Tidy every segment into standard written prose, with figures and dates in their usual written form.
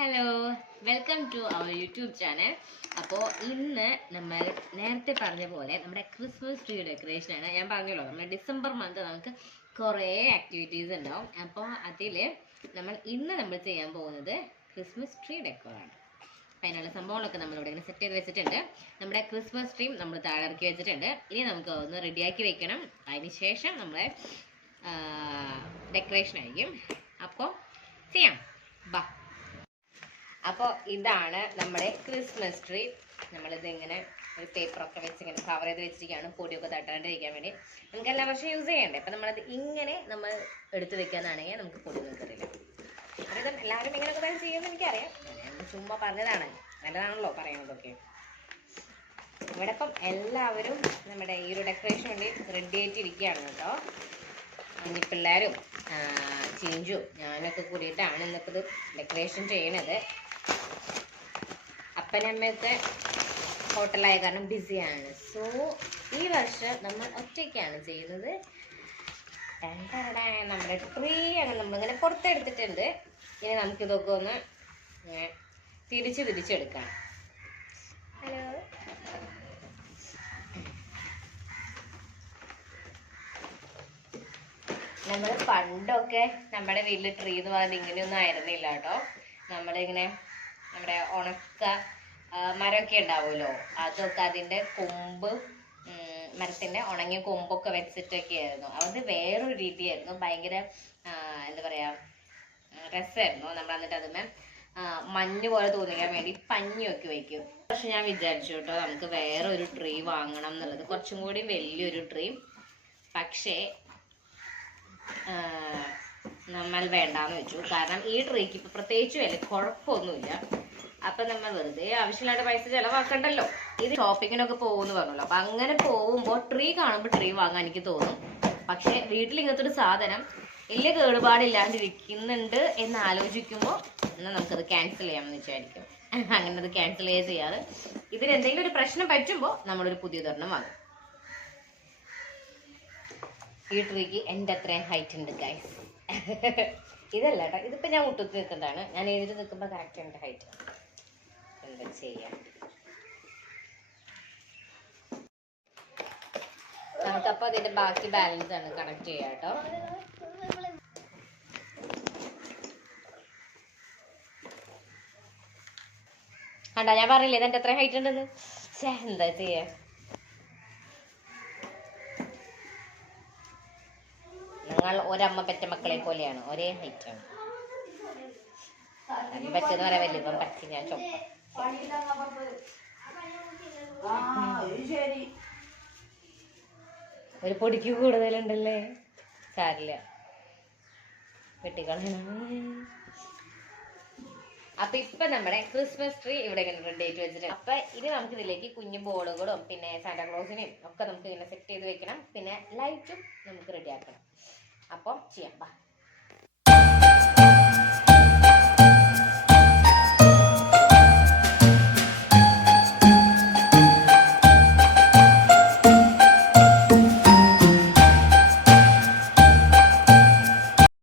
Hello, welcome to our YouTube channel. അപ്പോൾ ഇന്ന് നമ്മൾ നേരത്തെ പറഞ്ഞ പോലെ നമ്മുടെ ക്രിസ്മസ് ട്രീ ഡെക്കറേഷനാണ്. ഞാൻ പറഞ്ഞല്ലോ, നമ്മുടെ ഡിസംബർ മന്ത് നമുക്ക് കുറേ ആക്ടിവിറ്റീസ് ഉണ്ടാവും. അപ്പോൾ അതിൽ നമ്മൾ ചെയ്യാൻ പോകുന്നത് ക്രിസ്മസ് ട്രീ ഡെക്കോറാണ്. അപ്പോൾ അതിനുള്ള സംഭവങ്ങളൊക്കെ നമ്മളിവിടെ ഇങ്ങനെ സെറ്റ് ചെയ്ത് വെച്ചിട്ടുണ്ട്. നമ്മുടെ ക്രിസ്മസ് ട്രീ നമ്മൾ താഴെ ഇറക്കി വെച്ചിട്ടുണ്ട്. ഇനി നമുക്ക് ഒന്ന് റെഡിയാക്കി വെക്കണം. അതിന് ശേഷം നമ്മളെ ഡെക്കറേഷൻ ആയിരിക്കും. അപ്പോൾ ചെയ്യാം, ബാ. അപ്പോൾ ഇതാണ് നമ്മുടെ ക്രിസ്മസ് ട്രീ. നമ്മളിത് ഇങ്ങനെ ഒരു പേപ്പറൊക്കെ വെച്ച് ഇങ്ങനെ കവർ ചെയ്ത് വെച്ചിരിക്കുകയാണ്, പൊടിയൊക്കെ തട്ടാണ്ടിരിക്കാൻ വേണ്ടി. നമുക്ക് എല്ലാ വർഷവും യൂസ് ചെയ്യണ്ടേ. അപ്പം നമ്മളത് ഇങ്ങനെ നമ്മൾ എടുത്ത് വെക്കാന്നാണെങ്കിൽ നമുക്ക് പൊടിയൊന്നും തരില്ല. അത് എല്ലാവരും ഇങ്ങനെയൊക്കെ തന്നെ ചെയ്യുമെന്ന് എനിക്കറിയാം. ഞാൻ ചുമ്മാ പറഞ്ഞതാണ്, നല്ലതാണല്ലോ പറയുന്നതൊക്കെ. ഇവിടെ ഇപ്പം എല്ലാവരും നമ്മുടെ ഈ ഒരു ഡെക്കറേഷൻ വേണ്ടി റെഡി ആയിട്ടിരിക്കുകയാണ് കേട്ടോ. കുഞ്ഞിപ്പിള്ളേരും ചിഞ്ചും ഞാനൊക്കെ കൂടിയിട്ടാണ് ഇന്നിപ്പോൾ ഇത് ഡെക്കറേഷൻ ചെയ്യണത്. അപ്പനമ്മയൊക്കെ ഹോട്ടലായ കാരണം ബിസിയാണ്. സോ ഈ വർഷം നമ്മൾ ഒറ്റയ്ക്കാണ് ചെയ്യുന്നത്. നമ്മുടെ ട്രീ അങ്ങനെ നമ്മളിങ്ങനെ പുറത്തെടുത്തിട്ടുണ്ട്. ഇനി നമുക്കിതൊക്കെ ഒന്ന് തിരിച്ചെടുക്കാം. ഹലോ, നമ്മൾ പണ്ടൊക്കെ നമ്മുടെ വീട്ടിൽ ട്രീ എന്ന് പറയുന്നത് ഇങ്ങനെയൊന്നും ആയിരുന്നില്ല കേട്ടോ. നമ്മളിങ്ങനെ നമ്മുടെ ഉണക്ക മരമൊക്കെ ഉണ്ടാവുമല്ലോ, അതൊക്കെ അതിൻ്റെ കൊമ്പ്, മരത്തിൻ്റെ ഉണങ്ങിയ കൊമ്പൊക്കെ വെച്ചിട്ടൊക്കെ ആയിരുന്നു. അത് വേറൊരു രീതിയായിരുന്നു. ഭയങ്കര എന്താ പറയുക, രസമായിരുന്നു. നമ്മൾ എന്നിട്ട് അതിന് മഞ്ഞ് പോലെ തോന്നിക്കാൻ വേണ്ടി പഞ്ഞിയൊക്കെ വയ്ക്കും. പക്ഷെ ഞാൻ വിചാരിച്ചു കേട്ടോ, നമുക്ക് വേറെ ഒരു ട്രീ വാങ്ങണം എന്നുള്ളത്, കുറച്ചും കൂടി വലിയൊരു ട്രീ. പക്ഷേ നമ്മൾ വേണ്ടാന്ന് വെച്ചു. കാരണം ഈ ട്രീക്ക് ഇപ്പൊ പ്രത്യേകിച്ച് വില കുഴപ്പമൊന്നുമില്ല. അപ്പൊ നമ്മൾ വെറുതെ ആവശ്യമില്ലാത്ത പൈസ ചെലവാക്കണ്ടല്ലോ. ഇത് ഷോപ്പിങ്ങിനൊക്കെ പോകുമെന്ന് പറഞ്ഞല്ലോ. അപ്പൊ അങ്ങനെ പോകുമ്പോൾ ട്രീ കാണുമ്പോൾ ട്രീ വാങ്ങാൻ എനിക്ക് തോന്നും. പക്ഷെ വീട്ടിൽ ഇങ്ങനത്തെ ഒരു സാധനം വലിയ കേടുപാടില്ലാണ്ടിരിക്കുന്നുണ്ട് എന്ന് ആലോചിക്കുമ്പോൾ എന്നാൽ നമുക്കത് ക്യാൻസൽ ചെയ്യാമെന്ന് വിചാരിക്കും. അങ്ങനെ അത് ക്യാൻസൽ ചെയ്യാതെ ഇതിന് എന്തെങ്കിലും ഒരു പ്രശ്നം പറ്റുമ്പോൾ നമ്മളൊരു പുതിയതൊരെണ്ണം വാങ്ങും. ഈ ട്രീക്ക് എൻ്റെ അത്രയും ഹൈറ്റ് ഉണ്ട് ഗൈസ്. ഇതല്ല കേട്ടോ, ഇതിപ്പോൾ ഞാൻ മുട്ടത്ത് നിൽക്കുന്നതാണ്. ഞാൻ എഴുതി നിൽക്കുമ്പോൾ കറക്റ്റ് എൻ്റെ ഹൈറ്റ്. എന്താ ചെയ്യാം, നമുക്കപ്പോൾ അതിൻ്റെ ബാക്കി ബാലൻസ് ആണ് കണക്ട് ചെയ്യാം കേട്ടോ. കണ്ടാ, ഞാൻ പറഞ്ഞില്ലേ ഇതെൻ്റെ അത്രയും ഹൈറ്റ് ഉണ്ടെന്ന്. എന്താ ചെയ്യാ, ഞങ്ങൾ ഒരമ്മ പെറ്റ മക്കളെ പോലെയാണ്, ഒരേ ഹൈറ്റാണ്. പച്ചെന്ന് പറയാൻ വലിയ പച്ച, ഞാൻ ചൊപ്പ. ഒരു പൊടിക്ക് കൂടുതലുണ്ടല്ലേ, സാരില്ല, വെട്ടിക്കളയണം. അപ്പൊ ഇപ്പൊ നമ്മുടെ ക്രിസ്മസ് ട്രീ ഇവിടെ ഇങ്ങനെ റെഡി ആയിട്ട് വെച്ചിട്ടുണ്ട്. അപ്പൊ ഇനി നമുക്ക് ഇതിലേക്ക് കുഞ്ഞു ബോളുകളും പിന്നെ സാന്റാക്ലോസിനെയും ഒക്കെ നമുക്ക് ഇങ്ങനെ സെറ്റ് ചെയ്ത് വെക്കണം. പിന്നെ ലൈറ്റും നമുക്ക് റെഡി ആക്കണം. അപ്പം ചെയ്യാം, ബാ.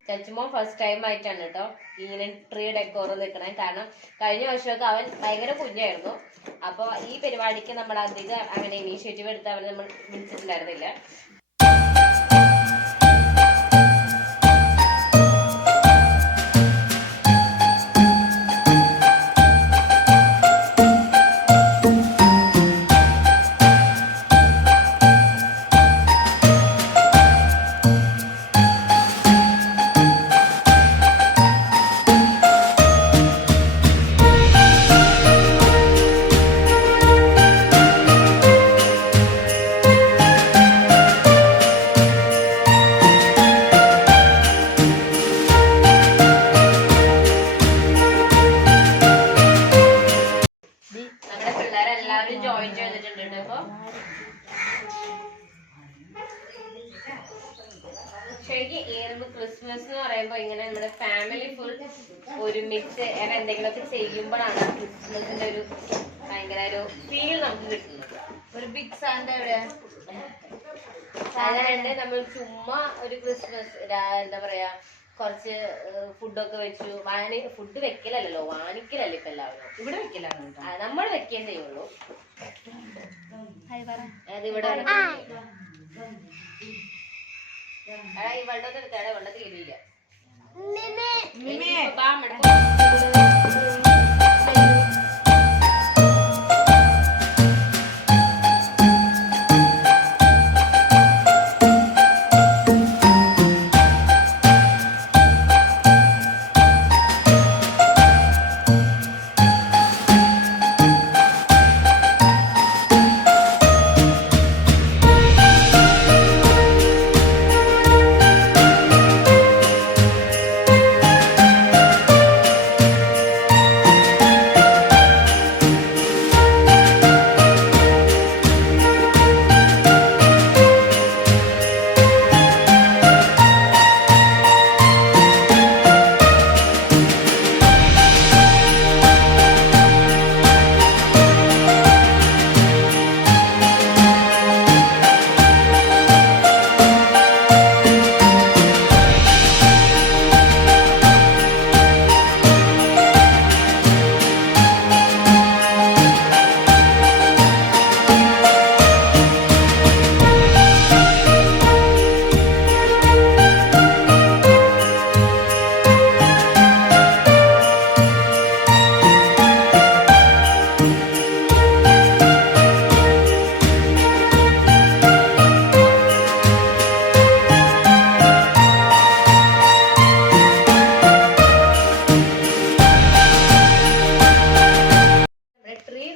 ചച്ചുമോൻ ഫസ്റ്റ് ടൈം ആയിട്ടാണ് കേട്ടോ ഇങ്ങനെ ട്രീ ഡെക്കോർ നിൽക്കണേ. കാരണം കഴിഞ്ഞ വർഷമൊക്കെ അവൻ ഭയങ്കര കുഞ്ഞായിരുന്നു. അപ്പോൾ ഈ പരിപാടിക്ക് നമ്മൾ അധികം അങ്ങനെ ഇനീഷ്യേറ്റീവ് എടുത്ത് അവരെ നമ്മൾ വിളിച്ചിട്ടുണ്ടായിരുന്നില്ല. ജോയിൻ ചെയ്തിട്ടുണ്ട്. ഇപ്പൊ ശരിക്കും ക്രിസ്മസ് എന്ന് പറയുമ്പോ ഇങ്ങനെ നമ്മുടെ ഫാമിലി ഫുൾ ഒരുമിച്ച് എന്തെങ്കിലുമൊക്കെ ചെയ്യുമ്പോഴാണ് ക്രിസ്മസിന്റെ ഒരു ഭയങ്കര ഒരു ഫീൽ നമുക്ക് കിട്ടുന്നത്. ഒരു ബിഗ് സാന്റ ഇവിടെ അതായത് നമ്മൾ ചുമ്മാ ഒരു ക്രിസ്മസ് എന്താ പറയാ കുറച്ച് ഫുഡൊക്കെ വെച്ചു. ഫുഡ് വെക്കലല്ലോ, വാങ്ങിക്കലല്ലോ ഇപ്പൊ എല്ലാവരും. ഇവിടെ വെക്കലാണ് നമ്മൾ വെക്കേ ചെയ്യുള്ളൂ. അതിവിടെ ഈ വെള്ളത്തിൽ എടുത്താടെ വെള്ളത്തിൽ ഇല്ല.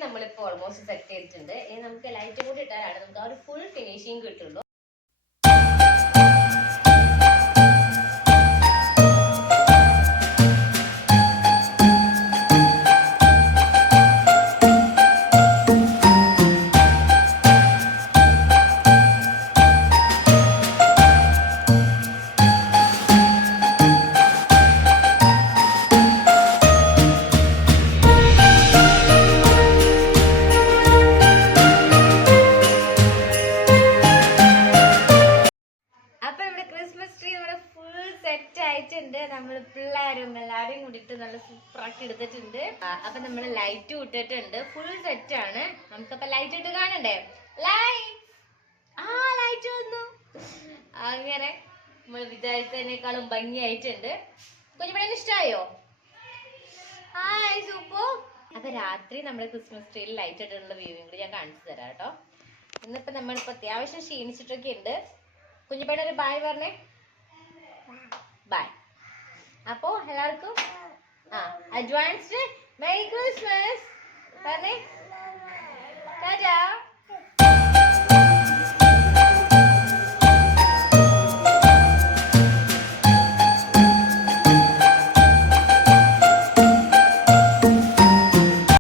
നമ്മളിപ്പോ ഓൾമോസ്റ്റ് സെറ്റ് ചെയ്തിട്ടുണ്ട്. ഇനി നമുക്ക് ലൈറ്റ് കൂടി ഇട്ടാലാണ് നമുക്ക് ആ ഒരു ഫുൾ ഫിനിഷിങ് കിട്ടുള്ളൂ. നമ്മൾ പിള്ളേരും എല്ലാവരും കൂടിയിട്ട് നല്ല സൂപ്പറാക്കി എടുത്തിട്ടുണ്ട്. അപ്പൊ നമ്മൾ ലൈറ്റ് ഇട്ടിട്ടുണ്ട്, ഫുൾ സെറ്റ് ആണ്. നമുക്കപ്പൊ ലൈറ്റ് ഇട്ട് കാണണ്ടേ? ലൈറ്റ് വന്നു. അങ്ങനെ നമ്മൾ വിചാരിച്ചതിനേക്കാളും ഭംഗിയായിട്ടുണ്ട്. കുഞ്ഞുപടം ഇഷ്ടമായോ? സൂപ്പർ. അപ്പൊ രാത്രി നമ്മുടെ ക്രിസ്മസ് ട്രീയിൽ ലൈറ്റ് ഇട്ടിട്ടുള്ള വ്യൂവും കൂടി ഞാൻ കാണിച്ചു തരാം കേട്ടോ. ഇന്നിപ്പോ നമ്മളിപ്പോ അത്യാവശ്യം ക്ഷീണിച്ചിട്ടൊക്കെ ഉണ്ട്. കുഞ്ഞുപടം ഒരു ബായ് പറഞ്ഞേ. ബായ്. അപ്പോ എല്ലാവർക്കും അഡ്വാൻസ്ഡ് മെറി ക്രിസ്മസ് പറഞ്ഞേ.